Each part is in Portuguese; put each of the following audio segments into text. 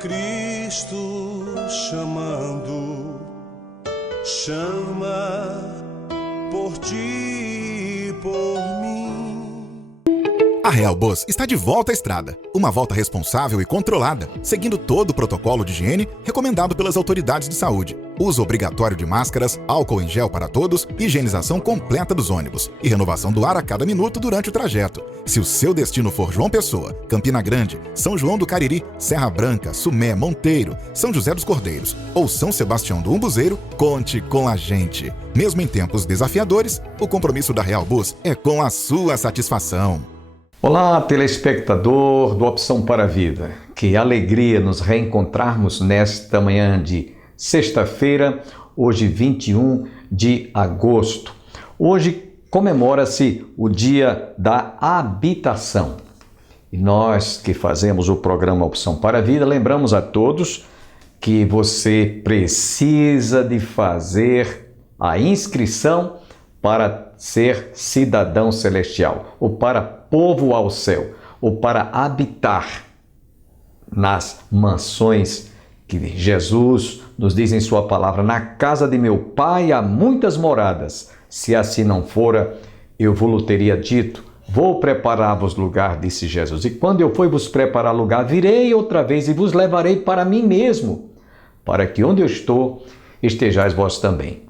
Cristo chamando, chama por ti e por mim. A Real Bus está de volta à estrada. Uma volta responsável e controlada, seguindo todo o protocolo de higiene recomendado pelas autoridades de saúde. Uso obrigatório de máscaras, álcool em gel para todos, higienização completa dos ônibus e renovação do ar a cada minuto durante o trajeto. Se o seu destino for João Pessoa, Campina Grande, São João do Cariri, Serra Branca, Sumé, Monteiro, São José dos Cordeiros ou São Sebastião do Umbuzeiro, conte com a gente. Mesmo em tempos desafiadores, o compromisso da Real Bus é com a sua satisfação. Olá, telespectador do Opção para a Vida. Que alegria nos reencontrarmos nesta manhã de sexta-feira, hoje 21 de agosto. Hoje comemora-se o Dia da Habitação. E nós que fazemos o programa Opção para a Vida, lembramos a todos que você precisa de fazer a inscrição para ser cidadão celestial, ou para povoar o céu, ou para habitar nas mansões que Jesus nos diz em sua palavra: na casa de meu pai há muitas moradas, se assim não fora, eu vos teria dito, vou preparar-vos lugar, disse Jesus, e quando eu for vos preparar lugar, virei outra vez e vos levarei para mim mesmo, para que onde eu estou, estejais vós também.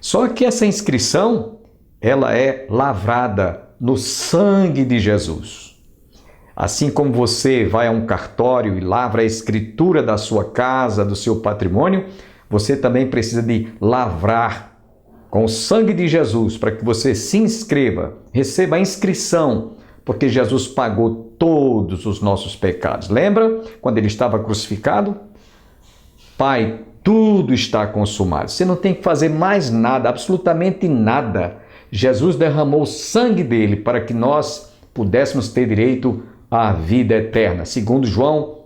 Só que essa inscrição, ela é lavrada no sangue de Jesus. Assim como você vai a um cartório e lavra a escritura da sua casa, do seu patrimônio, você também precisa de lavrar com o sangue de Jesus para que você se inscreva, receba a inscrição, porque Jesus pagou todos os nossos pecados. Lembra quando ele estava crucificado? Pai, tudo está consumado. Você não tem que fazer mais nada, absolutamente nada. Jesus derramou o sangue dele para que nós pudéssemos ter direito à vida eterna. Segundo João,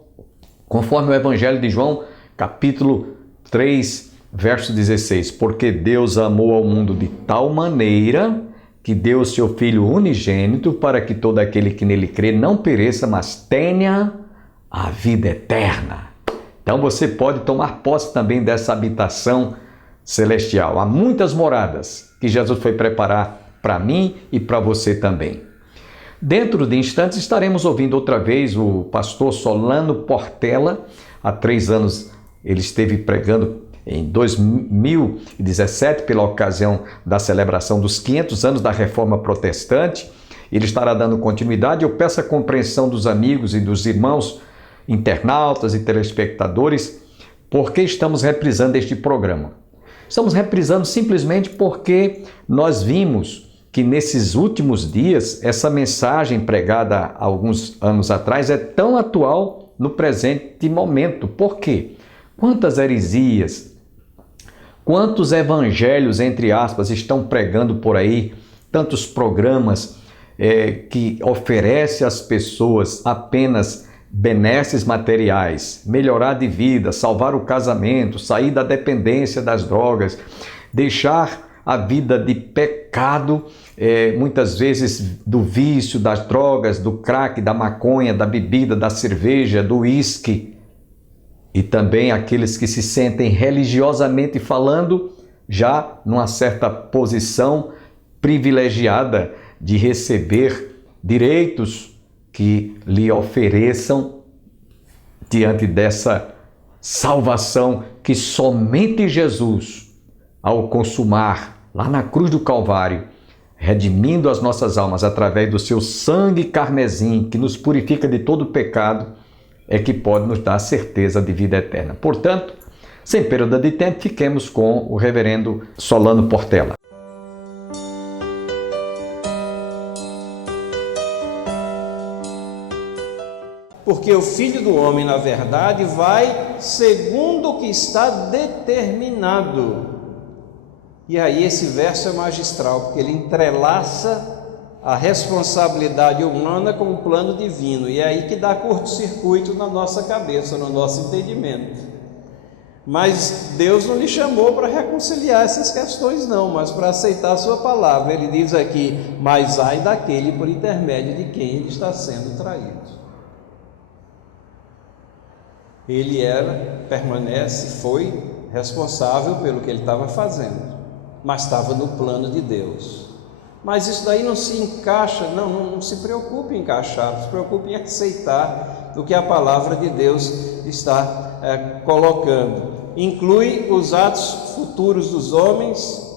conforme o Evangelho de João, capítulo 3, verso 16. Porque Deus amou ao mundo de tal maneira que deu o seu Filho unigênito para que todo aquele que nele crê não pereça, mas tenha a vida eterna. Então você pode tomar posse também dessa habitação celestial. Há muitas moradas que Jesus foi preparar para mim e para você também. Dentro de instantes estaremos ouvindo outra vez o pastor Solano Portela. Há 3 anos ele esteve pregando em 2017 pela ocasião da celebração dos 500 anos da Reforma Protestante. Ele estará dando continuidade. Eu peço a compreensão dos amigos e dos irmãos internautas e telespectadores, porque estamos reprisando este programa. Estamos reprisando simplesmente porque nós vimos que nesses últimos dias essa mensagem pregada há alguns anos atrás é tão atual no presente momento. Por quê? Quantas heresias, quantos evangelhos, entre aspas, estão pregando por aí, tantos programas que oferecem às pessoas apenas benesses materiais, melhorar de vida, salvar o casamento, sair da dependência das drogas, deixar a vida de pecado, muitas vezes do vício, das drogas, do crack, da maconha, da bebida, da cerveja, do uísque. E também aqueles que se sentem religiosamente falando já numa certa posição privilegiada de receber direitos que lhe ofereçam diante dessa salvação que somente Jesus, ao consumar lá na cruz do Calvário, redimindo as nossas almas através do seu sangue carmesim, que nos purifica de todo pecado, é que pode nos dar a certeza de vida eterna. Portanto, sem perda de tempo, fiquemos com o reverendo Solano Portela. Porque o Filho do Homem, na verdade, vai segundo o que está determinado. E aí esse verso é magistral, porque ele entrelaça a responsabilidade humana com o plano divino. E é aí que dá curto-circuito na nossa cabeça, no nosso entendimento. Mas Deus não lhe chamou para reconciliar essas questões não, mas para aceitar a sua palavra. Ele diz aqui: mas ai daquele por intermédio de quem ele está sendo traído. Ele foi responsável pelo que ele estava fazendo, mas estava no plano de Deus. Mas isso daí não se encaixa, não se preocupe em encaixar, se preocupe em aceitar o que a palavra de Deus está colocando. Inclui os atos futuros dos homens,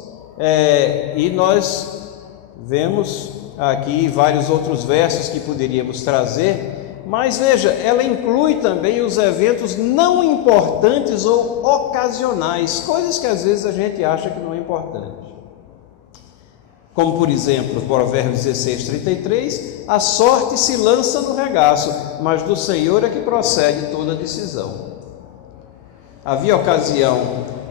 e nós vemos aqui vários outros versos que poderíamos trazer, mas veja, ela inclui também os eventos não importantes ou ocasionais, coisas que às vezes a gente acha que não é importante. Como por exemplo, Provérbios 16:33, a sorte se lança no regaço, mas do Senhor é que procede toda decisão. Havia ocasião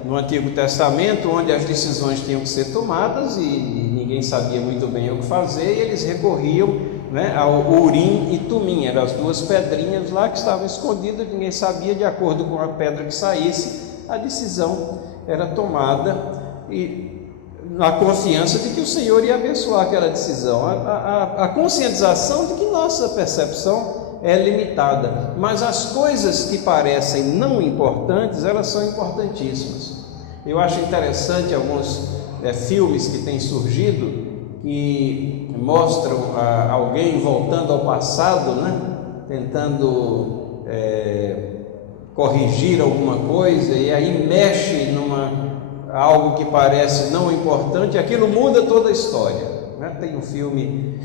no Antigo Testamento onde as decisões tinham que ser tomadas e ninguém sabia muito bem o que fazer, e eles recorriam, ao Urim e Tumim, eram as duas pedrinhas lá que estavam escondidas, ninguém sabia, de acordo com a pedra que saísse, a decisão era tomada, e na confiança de que o Senhor ia abençoar aquela decisão, a conscientização de que nossa percepção é limitada, mas as coisas que parecem não importantes, elas são importantíssimas. Eu acho interessante alguns filmes que têm surgido, que mostram alguém voltando ao passado, tentando corrigir alguma coisa, e aí mexe algo que parece não importante, aquilo muda toda a história. Tem um filme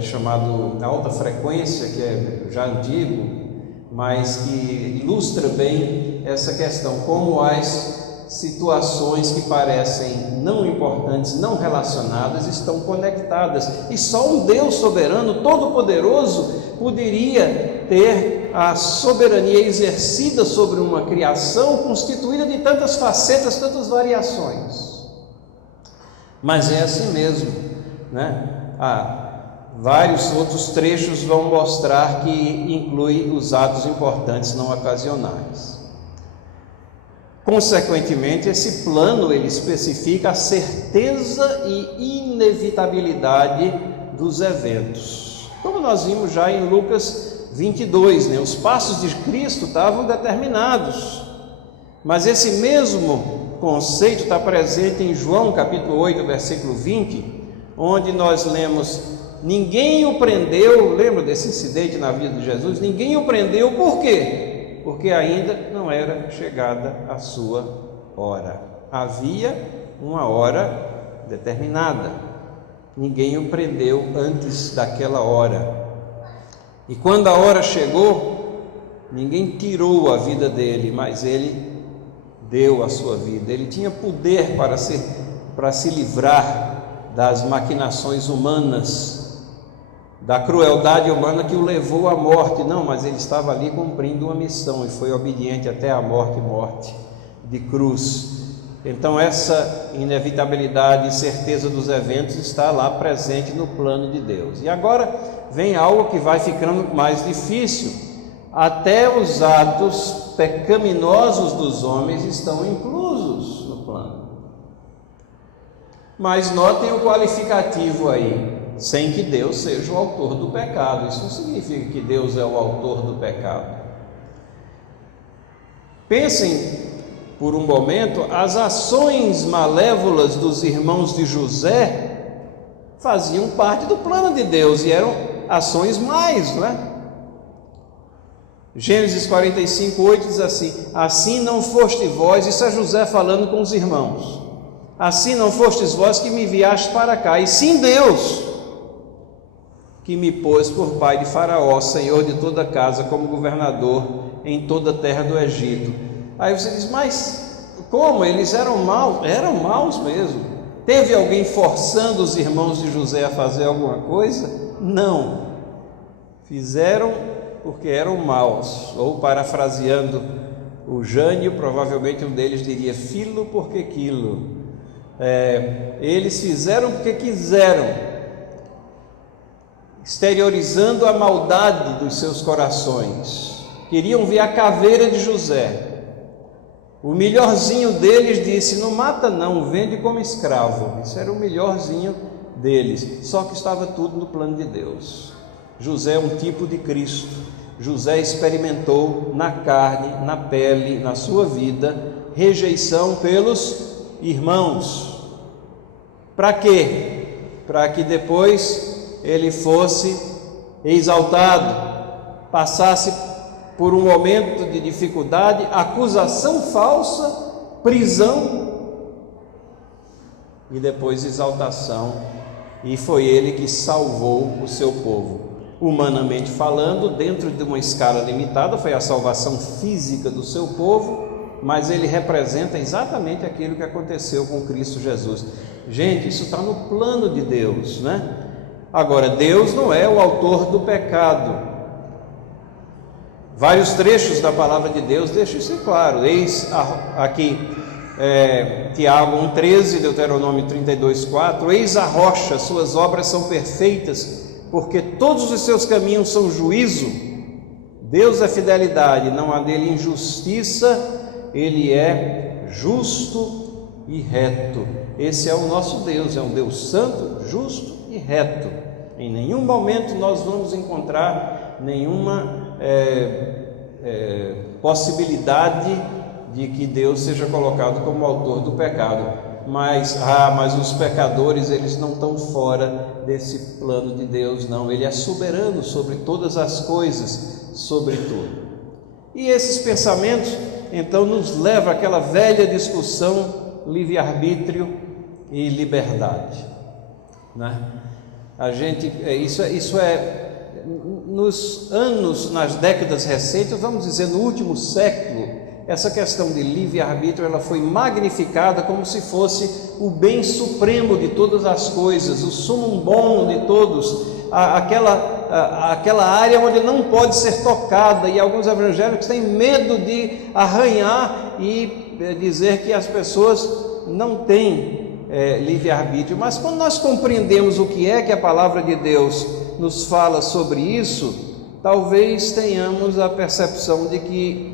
chamado Alta Frequência, que é já antigo, mas que ilustra bem essa questão, como as situações que parecem não importantes, não relacionadas, estão conectadas, e só um Deus soberano, todo-poderoso, poderia ter a soberania exercida sobre uma criação constituída de tantas facetas, tantas variações. Mas é assim mesmo, vários outros trechos vão mostrar que inclui os atos importantes não ocasionais. Consequentemente, esse plano ele especifica a certeza e inevitabilidade dos eventos. Como nós vimos já em Lucas 22, os passos de Cristo estavam determinados, mas esse mesmo conceito está presente em João capítulo 8, versículo 20, onde nós lemos: ninguém o prendeu, lembra desse incidente na vida de Jesus? Ninguém o prendeu, por quê? Porque ainda não era chegada a sua hora. Havia uma hora determinada, ninguém o prendeu antes daquela hora. E quando a hora chegou, ninguém tirou a vida dele, mas ele deu a sua vida. Ele tinha poder para se livrar das maquinações humanas, da crueldade humana que o levou à morte. Não, mas ele estava ali cumprindo uma missão e foi obediente até a morte de cruz. Então essa inevitabilidade e certeza dos eventos está lá presente no plano de Deus. E agora vem algo que vai ficando mais difícil. Até os atos pecaminosos dos homens estão inclusos no plano. Mas notem o qualificativo aí: sem que Deus seja o autor do pecado. Isso não significa que Deus é o autor do pecado. Pensem por um momento, as ações malévolas dos irmãos de José faziam parte do plano de Deus e eram ações mais, Gênesis 45:8 diz assim: assim não foste vós, isso é José falando com os irmãos, assim não fostes vós que me enviaste para cá, e sim Deus, que me pôs por pai de Faraó, senhor de toda a casa, como governador em toda a terra do Egito. Aí você diz: mas como? Eles eram maus? Eram maus mesmo. Teve alguém forçando os irmãos de José a fazer alguma coisa? Não. Fizeram porque eram maus. Ou, parafraseando o Jânio, provavelmente um deles diria: filo porque quilo. Eles fizeram porque quiseram, exteriorizando a maldade dos seus corações. Queriam ver a caveira de José. O melhorzinho deles disse: não mata não, vende como escravo. Isso era o melhorzinho deles, só que estava tudo no plano de Deus. José é um tipo de Cristo, José experimentou na carne, na pele, na sua vida, rejeição pelos irmãos. Para quê? Para que depois ele fosse exaltado, passasse por um momento de dificuldade, acusação falsa, prisão e depois exaltação. E foi ele que salvou o seu povo. Humanamente falando, dentro de uma escala limitada, foi a salvação física do seu povo, mas ele representa exatamente aquilo que aconteceu com Cristo Jesus. Gente, isso está no plano de Deus, né? Agora, Deus não é o autor do pecado. Vários trechos da palavra de Deus deixam isso claro. Eis aqui Tiago 1,13, Deuteronômio 32,4: eis a rocha, suas obras são perfeitas, porque todos os seus caminhos são juízo. Deus é fidelidade, não há nele injustiça, ele é justo e reto. Esse é o nosso Deus, é um Deus santo, justo e reto. Em nenhum momento nós vamos encontrar nenhuma possibilidade de que Deus seja colocado como autor do pecado. Mas os pecadores, eles não estão fora desse plano de Deus, não. Ele é soberano sobre todas as coisas, sobre tudo. E esses pensamentos, então, nos levam àquela velha discussão livre-arbítrio e liberdade, né? Isso é nos anos, nas décadas recentes, vamos dizer no último século, essa questão de livre-arbítrio ela foi magnificada como se fosse o bem supremo de todas as coisas, o summum bonum de todos, aquela área onde não pode ser tocada, e alguns evangélicos têm medo de arranhar e dizer que as pessoas não têm livre-arbítrio. Mas quando nós compreendemos o que é que a palavra de Deus nos fala sobre isso, talvez tenhamos a percepção de que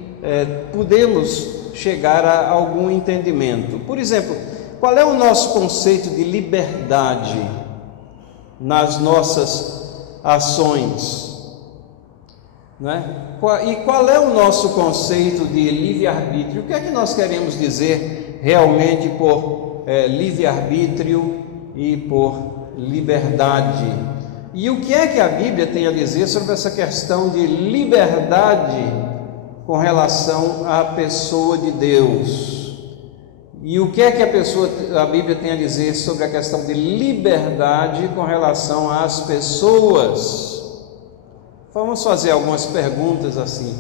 podemos chegar a algum entendimento. Por exemplo, qual é o nosso conceito de liberdade nas nossas ações, né? E qual é o nosso conceito de livre-arbítrio? O que é que nós queremos dizer realmente por livre-arbítrio e por liberdade? E o que é que a Bíblia tem a dizer sobre essa questão de liberdade com relação à pessoa de Deus? E o que é que a Bíblia tem a dizer sobre a questão de liberdade com relação às pessoas? Vamos fazer algumas perguntas assim.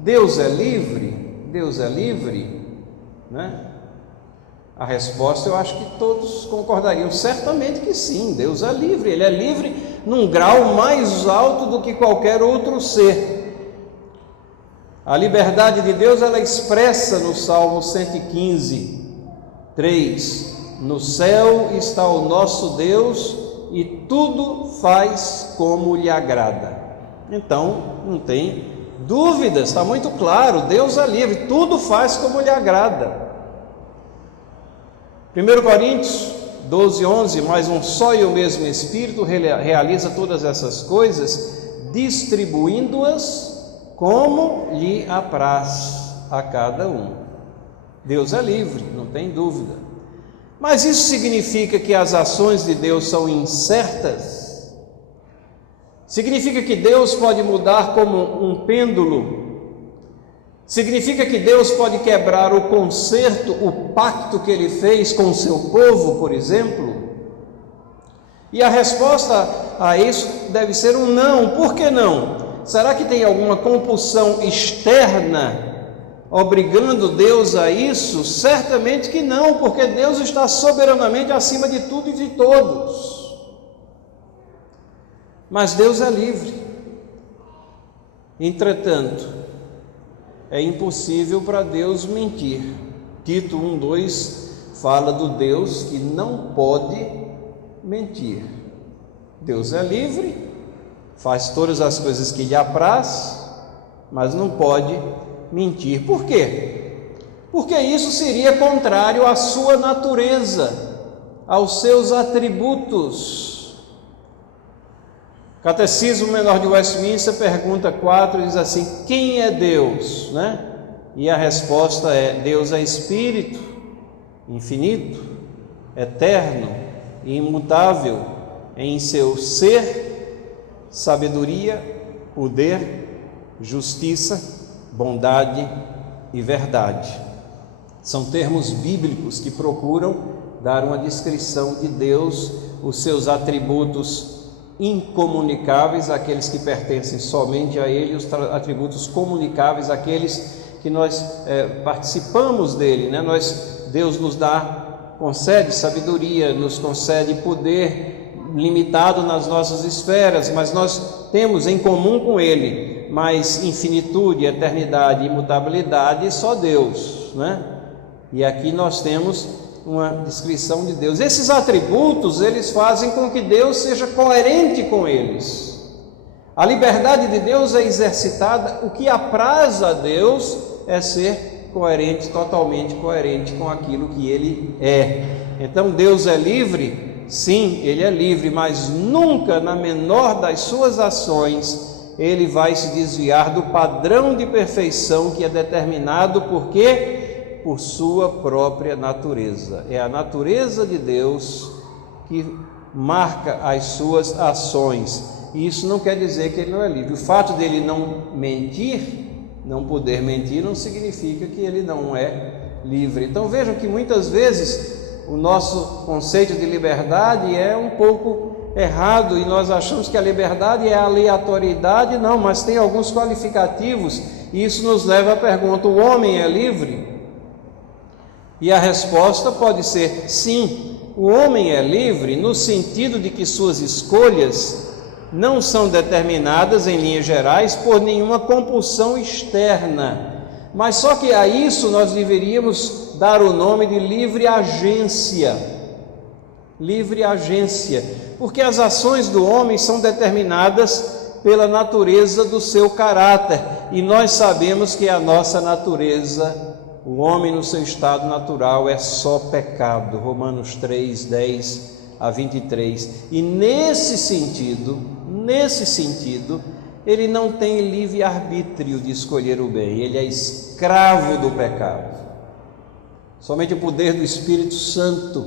Deus é livre? Deus é livre? Né? A resposta eu acho que todos concordariam, certamente que sim, Deus é livre. Ele é livre num grau mais alto do que qualquer outro ser. A liberdade de Deus ela é expressa no Salmo 115, 3: no céu está o nosso Deus e tudo faz como lhe agrada. Então, não tem dúvidas, está muito claro, Deus é livre, tudo faz como lhe agrada. 1 Coríntios 12:11: mas um só e o mesmo Espírito realiza todas essas coisas, distribuindo-as como lhe apraz a cada um. Deus é livre, não tem dúvida. Mas isso significa que as ações de Deus são incertas? Significa que Deus pode mudar como um pêndulo? Significa que Deus pode quebrar o concerto, o pacto que Ele fez com o seu povo, por exemplo? E a resposta a isso deve ser um não. Por que não? Será que tem alguma compulsão externa obrigando Deus a isso? Certamente que não, porque Deus está soberanamente acima de tudo e de todos. Mas Deus é livre. Entretanto, é impossível para Deus mentir. Tito 1:2 fala do Deus que não pode mentir. Deus é livre, faz todas as coisas que lhe apraz, mas não pode mentir. Por quê? Porque isso seria contrário à sua natureza, aos seus atributos. Catecismo Menor de Westminster, pergunta 4, diz assim: quem é Deus? E a resposta é: Deus é Espírito, infinito, eterno e imutável em seu ser, sabedoria, poder, justiça, bondade e verdade. São termos bíblicos que procuram dar uma descrição de Deus, os seus atributos incomunicáveis, aqueles que pertencem somente a Ele, os atributos comunicáveis, aqueles que nós participamos dele, Deus nos concede sabedoria, nos concede poder limitado nas nossas esferas, mas nós temos em comum com Ele, mas infinitude, eternidade, imutabilidade, só Deus, E aqui nós temos uma descrição de Deus. Esses atributos, eles fazem com que Deus seja coerente com eles. A liberdade de Deus é exercitada, o que apraz a Deus é ser coerente, totalmente coerente com aquilo que Ele é. Então Deus é livre? Sim, Ele é livre, mas nunca na menor das suas ações Ele vai se desviar do padrão de perfeição que é determinado por quê? Por sua própria natureza. É a natureza de Deus que marca as suas ações. E isso não quer dizer que Ele não é livre. O fato dele não mentir, não poder mentir, não significa que Ele não é livre. Então vejam que muitas vezes o nosso conceito de liberdade é um pouco errado e nós achamos que a liberdade é a aleatoriedade. Não, mas tem alguns qualificativos e isso nos leva à pergunta: o homem é livre? E a resposta pode ser sim, o homem é livre no sentido de que suas escolhas não são determinadas em linhas gerais por nenhuma compulsão externa, mas só que a isso nós deveríamos dar o nome de livre agência, porque as ações do homem são determinadas pela natureza do seu caráter, e nós sabemos que a nossa natureza, o homem no seu estado natural é só pecado, Romanos 3, 10 a 23, e nesse sentido, ele não tem livre-arbítrio de escolher o bem, ele é escravo do pecado. Somente o poder do Espírito Santo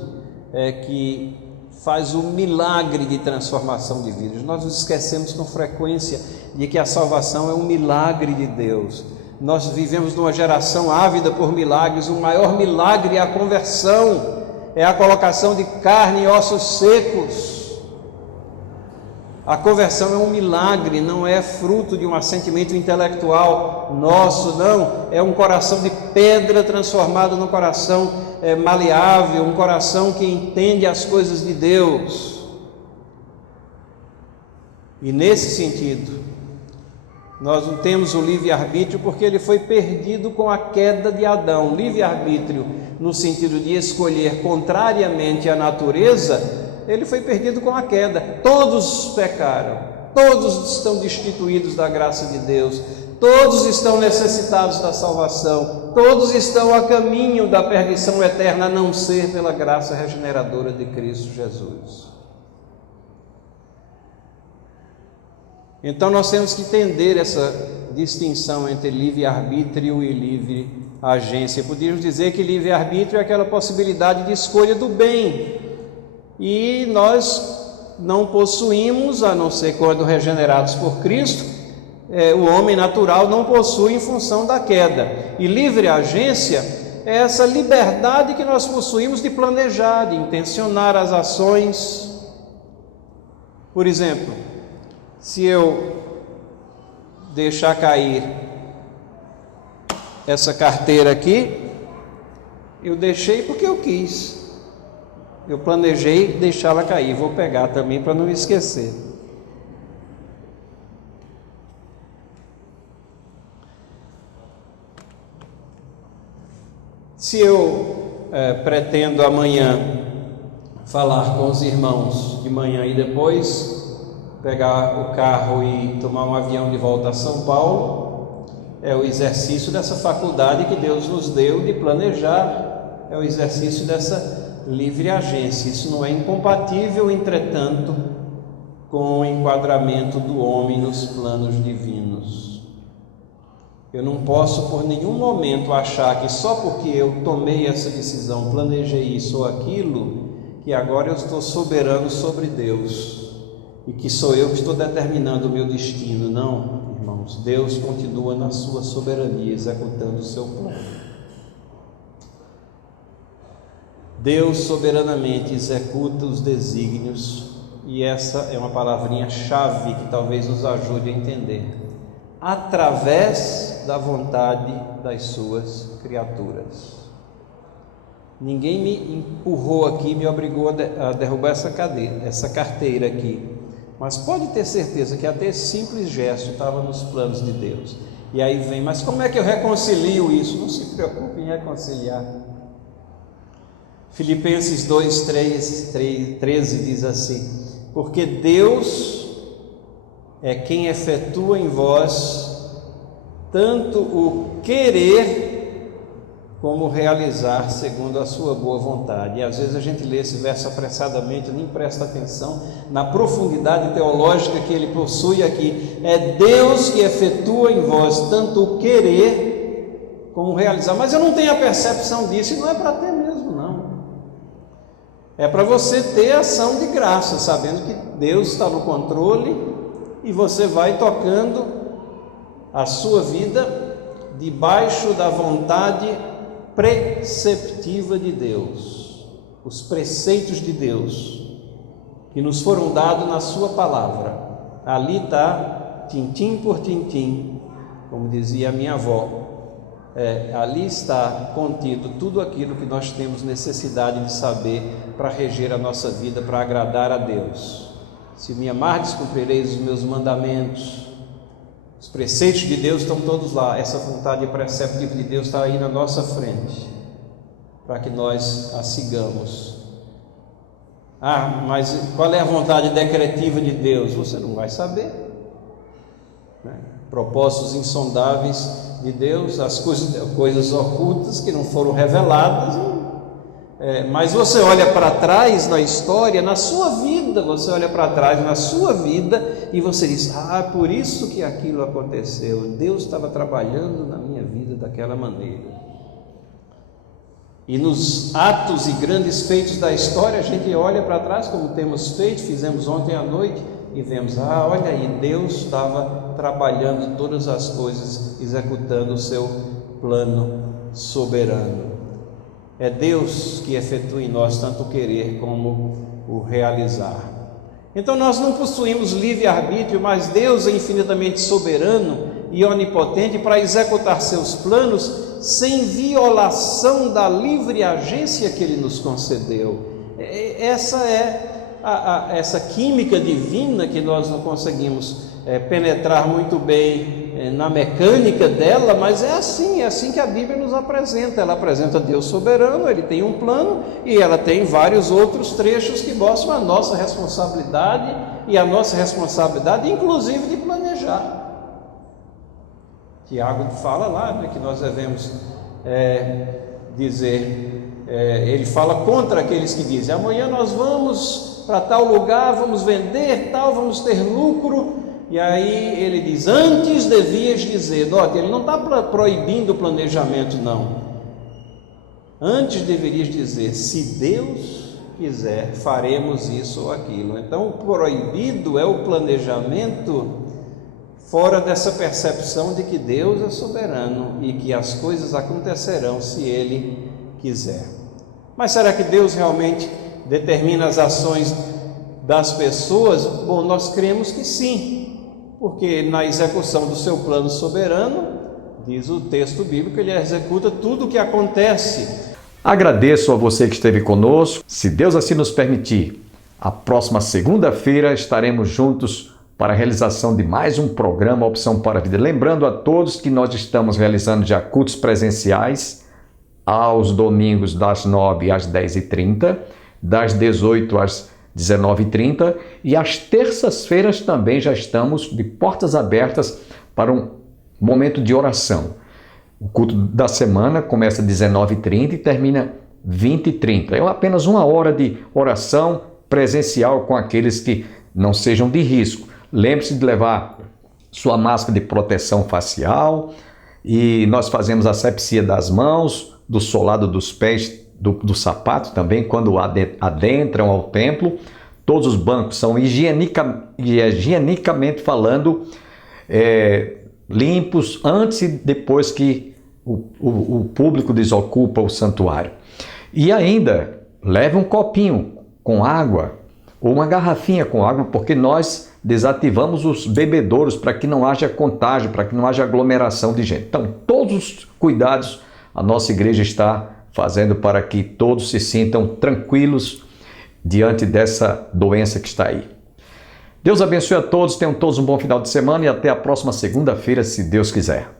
é que faz o milagre de transformação de vidas. Nós nos esquecemos com frequência de que a salvação é um milagre de Deus. Nós vivemos numa geração ávida por milagres. O maior milagre é a conversão, é a colocação de carne e ossos secos. A conversão é um milagre, não é fruto de um assentimento intelectual nosso, não. É um coração de pedra transformado num coração maleável, um coração que entende as coisas de Deus. E nesse sentido, nós não temos o livre-arbítrio porque ele foi perdido com a queda de Adão. Livre-arbítrio no sentido de escolher contrariamente à natureza, ele foi perdido com a queda. Todos pecaram, todos estão destituídos da graça de Deus, todos estão necessitados da salvação, todos estão a caminho da perdição eterna, a não ser pela graça regeneradora de Cristo Jesus. Então nós temos que entender essa distinção entre livre-arbítrio e livre-agência. Podíamos dizer que livre-arbítrio é aquela possibilidade de escolha do bem, e nós não possuímos, a não ser quando regenerados por Cristo, o homem natural não possui em função da queda. E livre-agência é essa liberdade que nós possuímos de planejar, de intencionar as ações. Por exemplo, se eu deixar cair essa carteira aqui, eu deixei porque eu quis. Eu planejei deixá-la cair, vou pegar também para não esquecer. Se eu pretendo amanhã falar com os irmãos de manhã e depois pegar o carro e tomar um avião de volta a São Paulo, é o exercício dessa faculdade que Deus nos deu de planejar, é o exercício dessa livre agência. Isso não é incompatível, entretanto, com o enquadramento do homem nos planos divinos. Eu não posso por nenhum momento achar que só porque eu tomei essa decisão, planejei isso ou aquilo, que agora eu estou soberano sobre Deus e que sou eu que estou determinando o meu destino. Não, irmãos, Deus continua na sua soberania, executando o seu plano. Deus soberanamente executa os desígnios, e essa é uma palavrinha-chave que talvez nos ajude a entender, através da vontade das suas criaturas. Ninguém me empurrou aqui, me obrigou a derrubar essa carteira aqui, mas pode ter certeza que até esse simples gesto estava nos planos de Deus. E aí vem, mas como é que eu reconcilio isso? Não se preocupe em reconciliar. Filipenses 2:13 diz assim: porque Deus é quem efetua em vós tanto o querer como realizar segundo a sua boa vontade. E às vezes a gente lê esse verso apressadamente, nem presta atenção na profundidade teológica que ele possui aqui. É Deus que efetua em vós tanto o querer como realizar. Mas eu não tenho a percepção disso, e não é para ter mesmo, não. É para você ter ação de graça, sabendo que Deus está no controle e você vai tocando a sua vida debaixo da vontade preceptiva de Deus, os preceitos de Deus que nos foram dados na sua palavra. Ali está, tintim por tintim, como dizia a minha avó, ali está contido tudo aquilo que nós temos necessidade de saber para reger a nossa vida, para agradar a Deus. Se me amardes, cumprireis os meus mandamentos. Os preceitos de Deus estão todos lá. Essa vontade preceptiva de Deus está aí na nossa frente, para que nós a sigamos. Ah, mas qual é a vontade decretiva de Deus? Você não vai saber, né? Propósitos insondáveis de Deus, as coisas ocultas que não foram reveladas, mas você olha para trás na história, na sua vida, você olha para trás na sua vida e você diz: ah, por isso que aquilo aconteceu, Deus estava trabalhando na minha vida daquela maneira. E nos atos e grandes feitos da história, a gente olha para trás, como temos feito, fizemos ontem à noite, e vemos: ah, olha aí, Deus estava trabalhando todas as coisas, executando o seu plano soberano. É Deus que efetua em nós tanto o querer como o realizar. Então nós não possuímos livre-arbítrio, mas Deus é infinitamente soberano e onipotente para executar seus planos sem violação da livre agência que Ele nos concedeu. Essa é essa química divina que nós não conseguimos penetrar muito bem na mecânica dela, mas é assim que a Bíblia nos apresenta. Ela apresenta Deus soberano, Ele tem um plano, e ela tem vários outros trechos que mostram a nossa responsabilidade, e a nossa responsabilidade inclusive de planejar. Tiago fala lá, né, que nós devemos dizer, ele fala contra aqueles que dizem: amanhã nós vamos para tal lugar, vamos vender tal, vamos ter lucro. E aí ele diz: antes devias dizer. Note, ele não está proibindo o planejamento, não. Antes deverias dizer: se Deus quiser, faremos isso ou aquilo. Então o proibido é o planejamento fora dessa percepção de que Deus é soberano e que as coisas acontecerão se Ele quiser. Mas será que Deus realmente determina as ações das pessoas? Bom, nós cremos que sim, porque na execução do seu plano soberano, diz o texto bíblico, Ele executa tudo o que acontece. Agradeço a você que esteve conosco. Se Deus assim nos permitir, a próxima segunda-feira estaremos juntos para a realização de mais um programa Opção para a Vida. Lembrando a todos que nós estamos realizando já cultos presenciais aos domingos das 9 às 10h30, das 18 às 19h30, e às terças-feiras também já estamos de portas abertas para um momento de oração. O culto da semana começa às 19h30 e termina 20h30. É apenas uma hora de oração presencial com aqueles que não sejam de risco. Lembre-se de levar sua máscara de proteção facial, e nós fazemos asepsia das mãos, do solado dos pés, do sapato também, quando adentram ao templo. Todos os bancos são higienicamente falando limpos antes e depois que o público desocupa o santuário. E ainda, leve um copinho com água ou uma garrafinha com água, porque nós desativamos os bebedouros para que não haja contágio, para que não haja aglomeração de gente. Então, todos os cuidados a nossa igreja está fazendo para que todos se sintam tranquilos diante dessa doença que está aí. Deus abençoe a todos, tenham todos um bom final de semana e até a próxima segunda-feira, se Deus quiser.